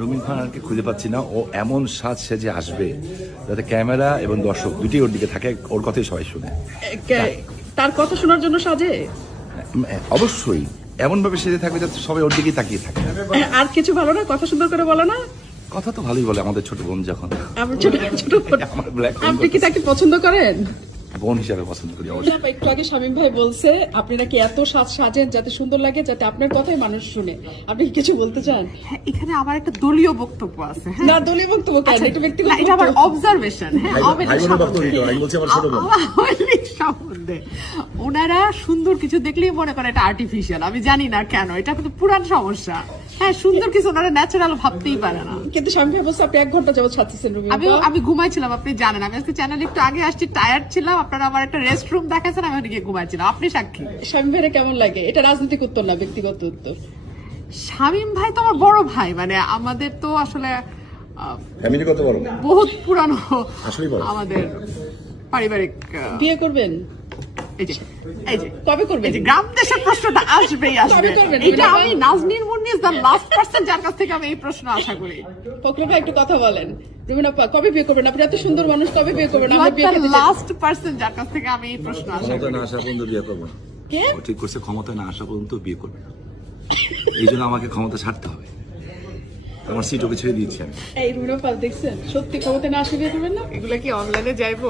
রুমিন ফারহানকে খুঁজে পাচ্ছি না। ও এমন সাজ সেজে আসবে যাতে ক্যামেরা এবং দর্শক দুটি ওর দিকে থাকে, ওর কথাই সবাই শুনে। তার কথা শোনার জন্য সাজে অবশ্যই এমন ভাবে সেজে থাকবে যাতে সবাই ওর দিকেই তাকিয়ে থাকে। আর কিছু ভালো না, কথা সুন্দর করে বলে না? কথা তো ভালোই বলে, আমাদের ছোট বোন যখন। আমার ছোট বোন। আমার black বোন আপনি কি তাকে পছন্দ করেন? বোন হিসাবে পছন্দ করি অবশ্যই। একটু আগে শামীম ভাই বলছে আপনি নাকি এত সাজেন যাতে সুন্দর লাগে, যাতে আপনার কথাই মানুষ শুনে। আপনি কি কিছু বলতে চান? হ্যাঁ, এখানে আমার একটা দলীয় বক্তব্য আছে। হ্যাঁ, না, দলীয় বক্তব্য কেন, আচ্ছা, একটু ব্যক্তিগত না, এটা আমার বক্তব্য। অবজারভেশন। হ্যাঁ, ভাই বোনের বক্তব্য দিতে হয়, আমি বলছি আমার ছোট বোন। আওয়ামী লীগ সম্বন্ধে ওনারা সুন্দর কিছু দেখলেই মনে করে এটা আর্টিফিশিয়াল। আমি জানি না কেন, এটা কিন্তু পুরান সমস্যা। হ্যাঁ, সুন্দর কিছু ওনারা ন্যাচারাল ভাবতেই পারে না। কিন্তু শামীম ভাই বলছে আপনি 1 ঘন্টা যাবত ছাড়তেছেন রুমি। আমি ঘুমাইছিলাম, আপনি জানেন। আমি আজকে চ্যানেলে একটু আগে আসছি, টায়ার্ড ছিলাম। আপনারা আমার একটা রেস্ট রুম দেখাচ্ছেন, আমি ওদিকে ঘুমাইছিলাম। আপনি সাক্ষী। শামীম ভাইয়ের কেমন লাগে? এটা রাজনৈতিক উত্তর না, ব্যক্তিগত উত্তর। শামীম ভাই তো আমার বড় ভাই, মানে আমাদের তো আসলে ফ্যামিলি কত বড়? বহুত পুরানো আসলেই বড়। আমাদের পারিবারিক। বিয়ে করবেন? এই যে কবে করবেন? এই যে গ্রাম দেশের প্রশ্নটা আসবেই আসবে। কবে করবেন? এটা আমি নাজনীন মুন্নিস দ্য লাস্ট পারসন যার কাছ থেকে আমি এই প্রশ্ন আশা করি। ফখরুল ভাই একটু কথা বলেন। রুমিন আপা কবে বিয়ে করবেন? আপনি এত সুন্দর মানুষ, কবে বিয়ে করবেন? আমরা বিয়ে খেতে চাই। লাস্ট পারসন যার কাছ থেকে আমি এই প্রশ্ন আশা ক্ষমতায় করি। না আসা পর্যন্ত বিয়ে করবো না। কে? ও ঠিক করছে, ক্ষমতায় না আসা পর্যন্ত বিয়ে করবে না। এই জন্য আমাকে ক্ষমতা ছাড়তে হবে। আমার সিট ওকে ছেড়ে দিয়েছি আমি। এই রুমিন আপা দেখছেন, সত্যি ক্ষমতা না আসলে বিয়ে করবেন না? এগুলা কি অনলাইনে যাইবো?